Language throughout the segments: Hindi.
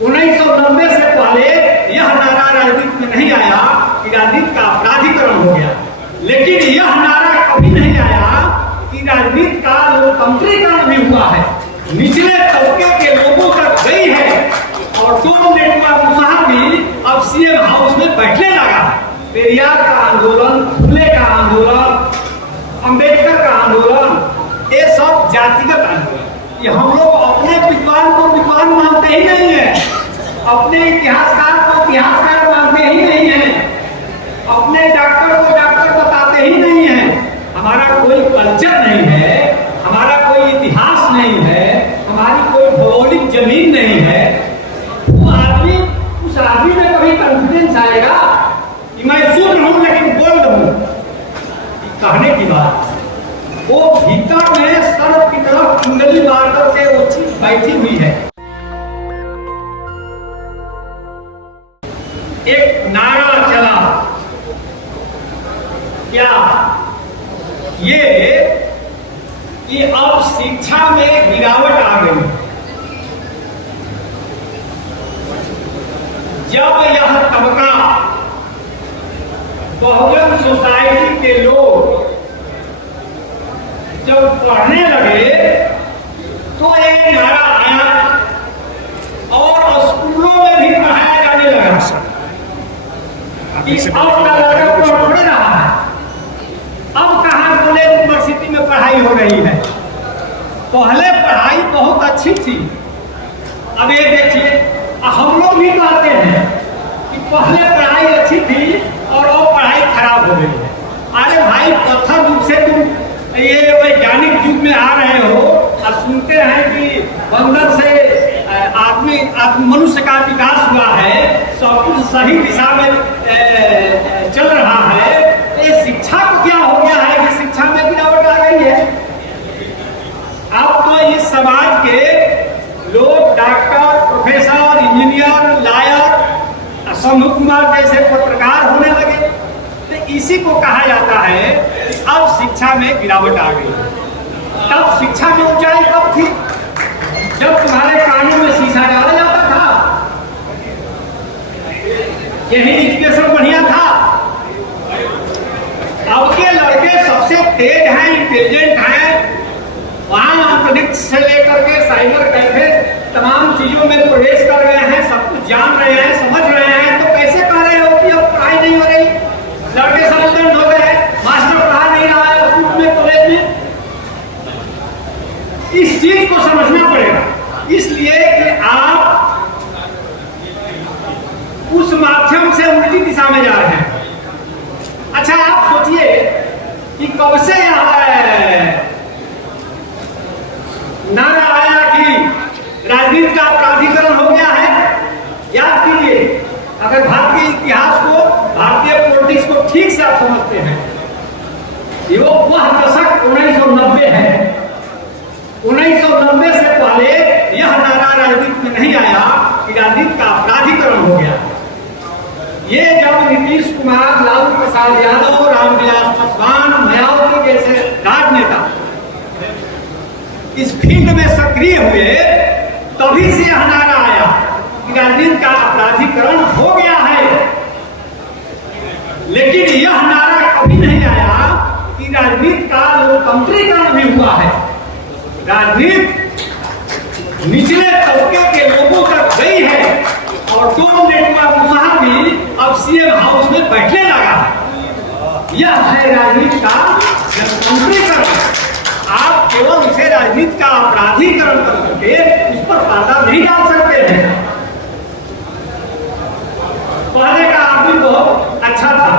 1990 से पहले यह नारा राजनीति में नहीं आया कि राजनीति का अपराधीकरण हो गया, लेकिन यह नारा कभी नहीं आया कि राजनीति का लोकतंत्रीकरण भी हुआ है, निचले तबके के लोगों तक गई है। और 2 मिनट का मुसाहब भी अब सीएम हाउस में बैठने लगा। पेरियार का आंदोलन, फुले का आंदोलन, अंबेडकर का आंदोलन, ये सब जातिगत आंदोलन। ये हम लोग अपने विद्वान को विद्वान मानते ही नहीं है, अपने इतिहासकार को इतिहासकार मानते ही नहीं है, अपने डॉक्टर को डॉक्टर बताते ही नहीं है। हमारा कोई कल्चर नहीं है, हमारा कोई इतिहास नहीं है, हमारी कोई भौगोलिक जमीन नहीं है। वो आदमी, उस आदमी में कभी कॉन्फिडेंस आएगा कि मैं शुद्ध हूं लेकिन बोल्ड हूं, कहने की बात। वो भीतर में सर्प की तरफ कुंडली मारकर के वो चीज बैठी हुई है। एक नारा चला, क्या ये कि अब शिक्षा में गिरावट आ गई। जब यह तबका बहुजन सोसाइटी के लोग जब पढ़ने लगे तो एक नारा आया और स्कूलों में भी पढ़ाया जाने लगा कि अब लड़का पढ़ रहा है। अब कहाँ कॉलेज यूनिवर्सिटी में पढ़ाई हो रही है। पहले पढ़ाई बहुत अच्छी थी। अब ये देखिए, हम लोग भी कहते हैं कि पहले पढ़ाई अच्छी थी और अब पढ़ाई खराब हो गई है। अरे भाई, पत्थर युग से तुम ये वैज्ञानिक युग में आ रहे हो और सुनते हैं कि बंदर से आदमी मनुष्य का विकास हुआ है, सब कुछ सही दिशा में चल रहा है। ये शिक्षा को क्या हो गया है कि शिक्षा में गिरावट आ गई है। अब तो इस समाज के लोग doctor, professor, engineer, lawyer, Shambhu Kumar जैसे पत्रकार होने लगे। तो इसी को कहा जाता है कि अब शिक्षा में गिरावट आ गई। तब शिक्षा में ऊंचाई कब थी? जब तुम्हारे कानों में शीशा डाला जाता था, यही एजुकेशन बढ़िया था। अब के लड़के सबसे तेज हैं, इंटेलिजेंट हैं, वहां अंतरिक्ष से लेकर के साइबर कैफे तमाम चीजों में प्रवेश कर रहे हैं, सब कुछ जान रहे हैं, समझ रहे हैं। तो कैसे कह रहे हो कि अब पढ़ाई नहीं हो रही? लड़के समझदार हो गए, मास्टर पढ़ा नहीं रहा है स्कूल में, कॉलेज में। इस चीज को समझना पड़ेगा, इसलिए कि आप उस माध्यम से उल्टी दिशा में जा रहे हैं। अच्छा, आप सोचिए कि कब से नारा आया कि राजनीति का अपराधीकरण हो गया है। याद कीजिए, अगर भारतीय इतिहास को, भारतीय पॉलिटिक्स को ठीक से आप समझते हैं, ये वह दशक 1990 है। 1990 से पहले यह नारा राजनीति में नहीं आया कि राजनीति का अपराधीकरण हो गया। ये जब नीतीश कुमार, लालू प्रसाद यादव, रामविलास पासवान, मायावती जैसे राजनेता इस फील्ड में सक्रिय हुए, तभी से यह नारा आया कि राजनीति का अपराधीकरण हो गया है। लेकिन यह नारा कभी नहीं आया कि राजनीति का लोकतंत्रीकरण भी हुआ है। राजनीति निचले तबके के लोगों तक गई है और 2 मिनट का मुसाहब भी अब सीएम हाउस में बैठने लगा। यह है राजनीति का लोकतंत्रीकरण। आप केवल इसे राजनीति का अपराधीकरण कर करके उस पर पर्दा नहीं डाल सकते हैं। पहले का आदमी बहुत अच्छा था,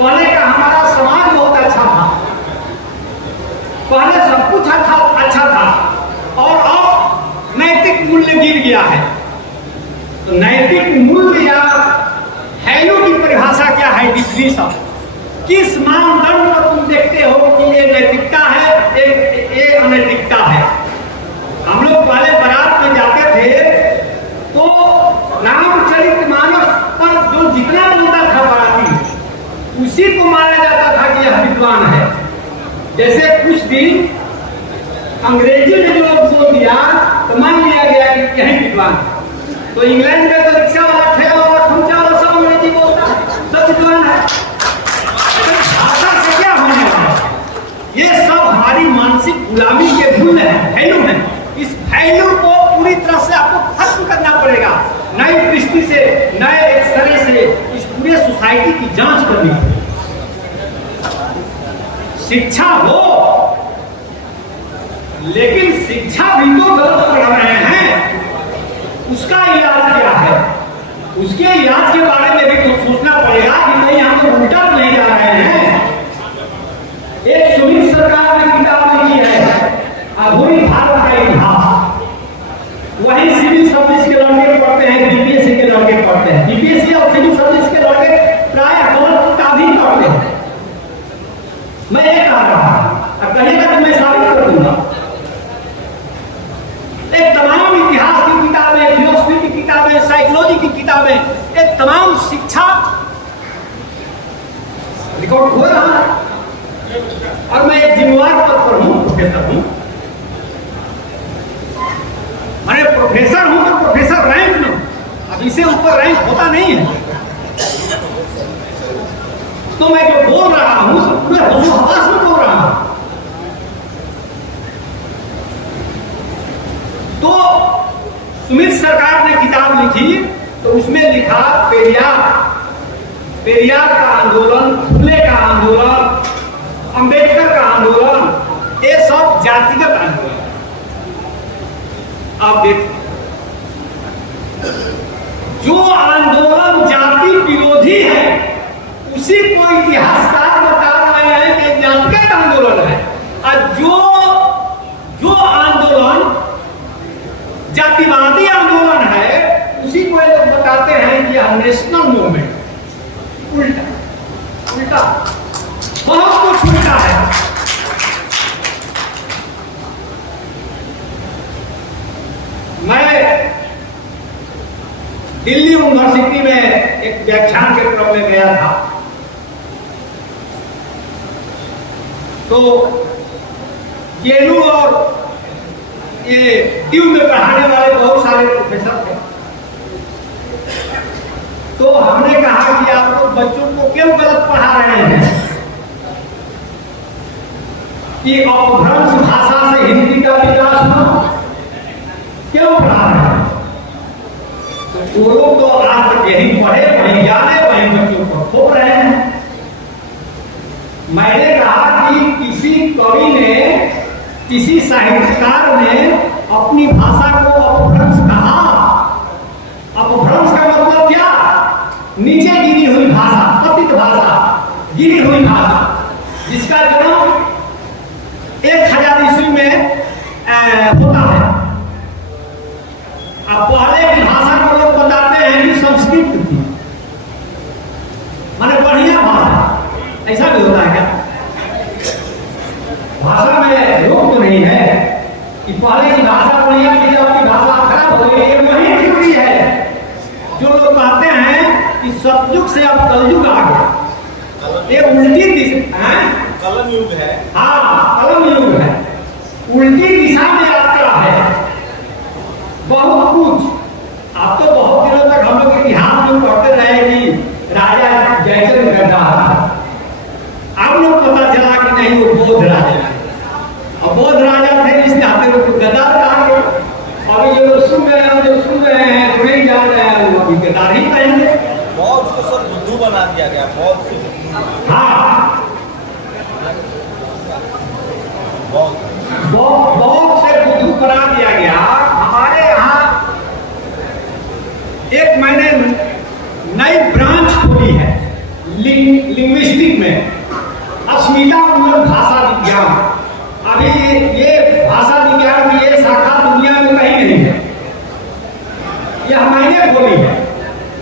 पहले का हमारा समाज बहुत अच्छा था, पहले सब कुछ अच्छा था और अब नैतिक मूल्य गिर गया है। तो नैतिक मूल्य या वैल्यू की परिभाषा क्या है? डिफिनीशन। किस मानदंड पर तुम देखते हो कि ये नैतिकता है, ये अनैतिकता है? हम लोग पहले बारात में जाते थे तो रामचरितमानस पर जो जितना बोलता था बाराती, उसी को माना जाता था कि यह विद्वान है। जैसे कुछ दिन अंग्रेजी में जो बोल दिया तो मान लिया गया कि यही विद्वान है। तो इंग्लैंड में तो रिक्शा वाला, ठेला वाला, खुंचा वाला सब अंग्रेजी बोलता है, सब विद्वान है। तो भाषा से क्या होने वाला है? ये सब हमारी मानसिक गुलामी के मूल्य है, वैल्यू है। इस वैल्यू को पूरी तरह से आपको खत्म करना पड़ेगा, नई दृष्टि से, नए एक्सरे से इस पूरे सोसाइटी की जांच करनी पड़ेगी। शिक्षा हो, लेकिन शिक्षा भी तो गलत पढ़ रहे हैं, उसका इलाज क्या है? उसके इलाज के बारे में भी तो सोचना पड़ेगा कि नहीं हम तो उल्टा नहीं जा रहे हैं। एक सुमित सरकार ने किताब लिखी है, आधुनिक भारत का इतिहास। वही सिविल सर्विस के लड़के पढ़ते हैं, बीपीएससी के लड़के पढ़ते हैं। बीपीएससी और सिविल सर्विस के लड़के प्राय गलत किताब ही पढ़ते हैं। मैं ये कह रहा हूं, अब कहिएगा तो मैं साबित कर दूंगा। एक तमाम इतिहास की किताबें, फिलोसफी की किताबें, साइकोलॉजी की किताबें, एक तमाम शिक्षा रिकॉर्ड हो रहा है। और मैं एक जिम्मेवार पद पर हूं, प्रोफेसर हूं। मैं प्रोफेसर हूं तो प्रोफेसर रैंक में, अब इससे ऊपर रैंक होता नहीं है। तो मैं जो बोल रहा हूं पूरे होशो हवास में बोल रहा हूं। तो सुमित सरकार ने किताब लिखी तो उसमें लिखा पेरियार का आंदोलन, फुले का आंदोलन, अंबेडकर का आंदोलन, ये सब जातिगत आंदोलन। आप देखिए, जो आंदोलन जाति विरोधी है उसी को इतिहासकार बता रहे हैं कि जातिगत आंदोलन है, और जो आंदोलन जातिवादी आंदोलन है उसी को लोग बताते हैं कि यह नेशनल मूवमेंट। उल्टा बहुत कुछ उल्टा है। मैं दिल्ली यूनिवर्सिटी में एक व्याख्यान के क्रम में गया था, तो जेएनयू और ये ड्यू में पढ़ाने वाले बहुत सारे प्रोफेसर थे। तो हमने कहा कि आप लोग बच्चों को क्यों गलत पढ़ा रहे हैं कि अपभ्रंश भाषा से हिंदी का विकास हो, क्यों पढ़ा रहे हैं? तो वो लोग तो आज तक यही पढ़े, वही जाने, वही बच्चों को थोप रहे हैं। मैंने कहा कि किसी कवि ने, किसी साहित्यकार ने अपनी भाषा को अपभ्रंश कहा। अपभ्रंश का मतलब क्या? नीचे गिरी हुई भाषा, पतित भाषा, गिरी हुई भाषा, जिसका जन्म 1000 ईस्वी में होता है। अब पहले की भाषा को लोग बताते हैं कि संस्कृत थी, माने बढ़िया भाषा। ऐसा भी होता है क्या? भाषा में रोक तो नहीं है कि पहले की भाषा बढ़िया थी, आपकी भाषा खराब हो गई। ये वही थ्योरी है जो लोग कहते हैं कि सतयुग से अब कलयुग आ गया। ये उल्टी दिशा है, कलम युग है। हाँ, कलम युग है, उल्टी दिशा में यात्रा है। बहुत कुछ आप तो बहुत दिनों तक हम लोग इतिहास में पढ़ते रहे कि राजा जयचंद गद्दार। आप लोग पता चला कि नहीं वो बौद्ध राजा है, और बौद्ध राजा थे इसलिए आते लोग गद्दार कहा गया। अभी जो लोग सुन रहे हैं जो नहीं जान रहे हैं वो अभी गद्दार ही कहेंगे। बौद्ध को सर बुद्धू बना दिया गया, बौद्ध से बुद्धू। हाँ, बौद्ध से बुद्धू बना दिया गया। हमारे यहाँ एक मैंने नई ब्रांच खोली है लिंग्विस्टिक में, अस्मितामूलक भाषा विज्ञान। अभी ये भाषा विज्ञान की ये शाखा दुनिया में कहीं नहीं है, यह मैंने खोली है,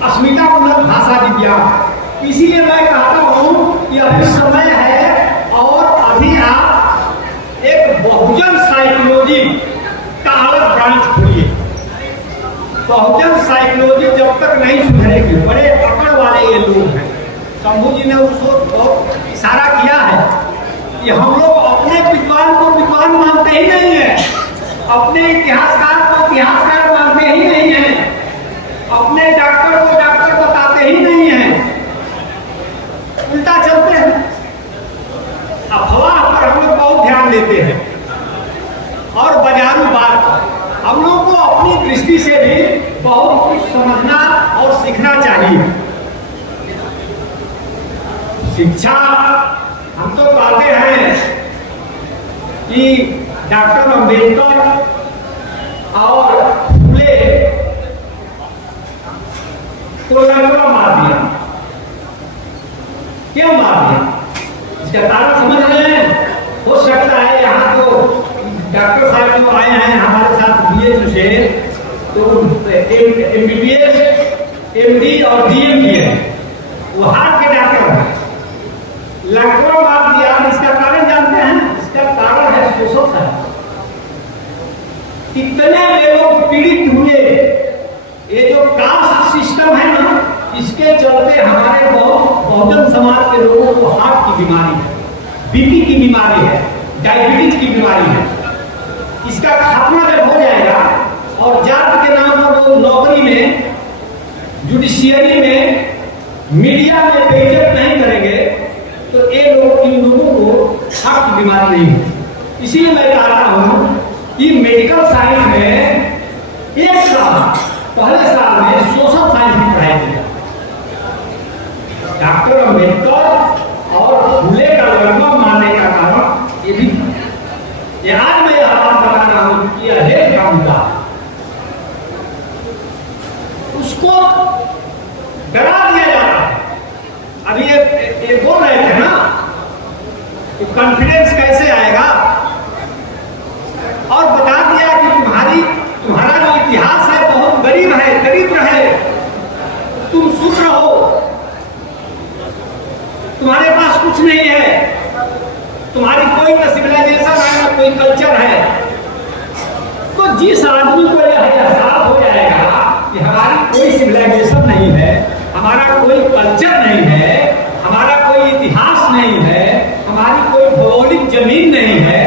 अस्मितामूलक भाषा विज्ञान। इसीलिए मैं कहता हूँ कि अभी समय है और अभी आप एक बहुजन साइकोलॉजी का अलग ब्रांच खोलिए। बहुजन साइकोलॉजी जब तक नहीं सुधरेगी, बड़े अकड़ वाले ये लोग हैं। शंभू जी ने उसको बहुत इशारा किया है कि हम लोग अपने विद्वान को विद्वान मानते ही नहीं है, अपने इतिहासकार को इतिहासकार मानते ही नहीं है। अपने डॉक्टर को डॉक्टर बताते ही नहीं हैं, उल्टा चलते हैं। अफवाह पर हम लोग बहुत ध्यान देते हैं और बाजारू बात पर हम लोग को अपनी दृष्टि से भी बहुत कुछ समझना और सीखना चाहिए। शिक्षा हम तो कहते हैं कि डॉक्टर अंबेडकर और फुले को लड़का मार दिया। क्यों मार दिया? इसका कारण समझ रहे हैं? हो सकता है यहाँ तो डॉक्टर साहब जो आए हैं हमारे साथ बीएच से, तो MBBS, MD और DM किए हैं, वो हार्ट के डॉक्टर हैं। लड़का मार दिया, इसका कारण जानते हैं? इसका कारण है शोषण है। कितने लोग पीड़ित हुए, ये जो कास्ट सिस्टम है ना, इसके चलते हमारे बहुजन समाज के लोगों को हार्ट की बीमारी है, बीपी की बीमारी है, डायबिटीज की बीमारी है। इसका खात्मा जब हो जाएगा और जात के नाम पर लोग नौकरी में, जुडिशियरी में, मीडिया में बेइज्जत नहीं करेंगे तो ये लोग, इन लोगों को हार्ट की बीमारी नहीं होगी। इसीलिए मैं कह रहा हूं कि मेडिकल साइंस में एक साल, पहले साल में सोशल साइंस की पढ़ाई की। डॉक्टर अंबेडकर और फुले का लड़का मारने का कारण ये भी, ये आज मैं यह बात बता रहा हूं कि यह हेड का मुद्दा, उसको डरा दिया जाता है। अभी ये बोल रहे थे ना कि कॉन्फिडेंस कैसे आएगा, और बता दिया कि तुम्हारा जो इतिहास है बहुत गरीब है, दरिद्र है, तुम शूद्र हो, तुम्हारे पास कुछ नहीं है, तुम्हारी कोई न सिविलाइजेशन है न कोई कल्चर है। तो जिस आदमी को यह एहसास हो जाएगा कि हमारी कोई सिविलाइजेशन नहीं है, हमारा कोई कल्चर नहीं है, हमारा कोई इतिहास नहीं है, हमारी कोई भौगोलिक जमीन नहीं है,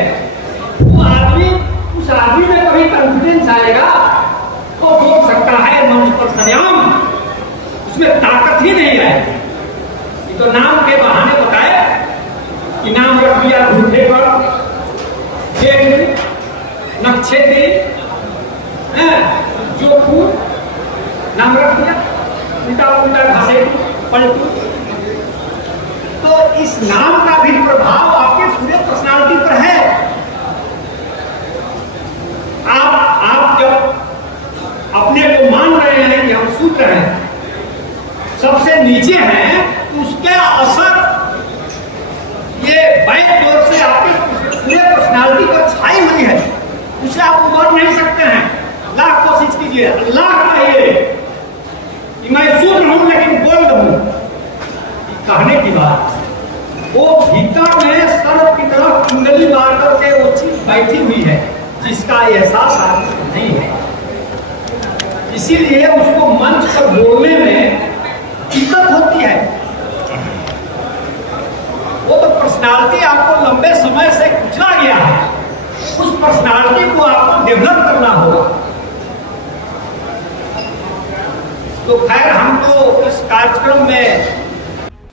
उस आदमी में कभी कॉन्फिडेंस आएगा तो बोल सकता है मंच पर सरेआम, उसमें ताकत ही नहीं आएगी। ये तो नाम के बहाने बताए कि नाम रख दिया घूठे पर, नक्षेत्री, जोखू नाम रख दिया, उल्टा उल्टा घासे पलटू। तो इस नाम का भी प्रभाव आपके पूरे पर्सनालिटी पर है। आप जब अपने को मान रहे हैं कि हम शूद्र हैं, सबसे नीचे हैं, तो उसके असर ये बैक डोर से आपके पूरे पर्सनालिटी पर छाई हुई है, उसे आप उबर नहीं सकते हैं। लाख कोशिश कीजिए, अल्लाह कहिए कि मैं शूद्र हूं लेकिन बोल्ड हूं, कहने की बात वो भीतर में सर्व की तरफ कुंडली मार करके वो चीज बैठी हुई है जिसका एहसास आदमी नहीं है। इसीलिए उसको मंच पर बोलने में दिक्कत होती है। वो तो पर्सनालिटी आपको लंबे समय से कुचला गया है, उस पर्सनालिटी को आपको डेवलप करना होगा। तो खैर हम तो इस कार्यक्रम में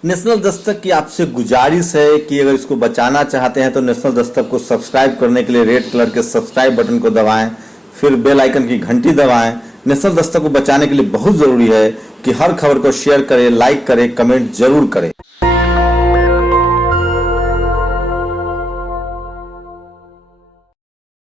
नेशनल दस्तक की आपसे गुजारिश है कि अगर इसको बचाना चाहते हैं तो नेशनल दस्तक को सब्सक्राइब करने के लिए रेड कलर के सब्सक्राइब बटन को दबाएं, फिर बेल आइकन की घंटी दबाएं। नेशनल दस्तक को बचाने के लिए बहुत जरूरी है कि हर खबर को शेयर करें, लाइक करें, कमेंट जरूर करें।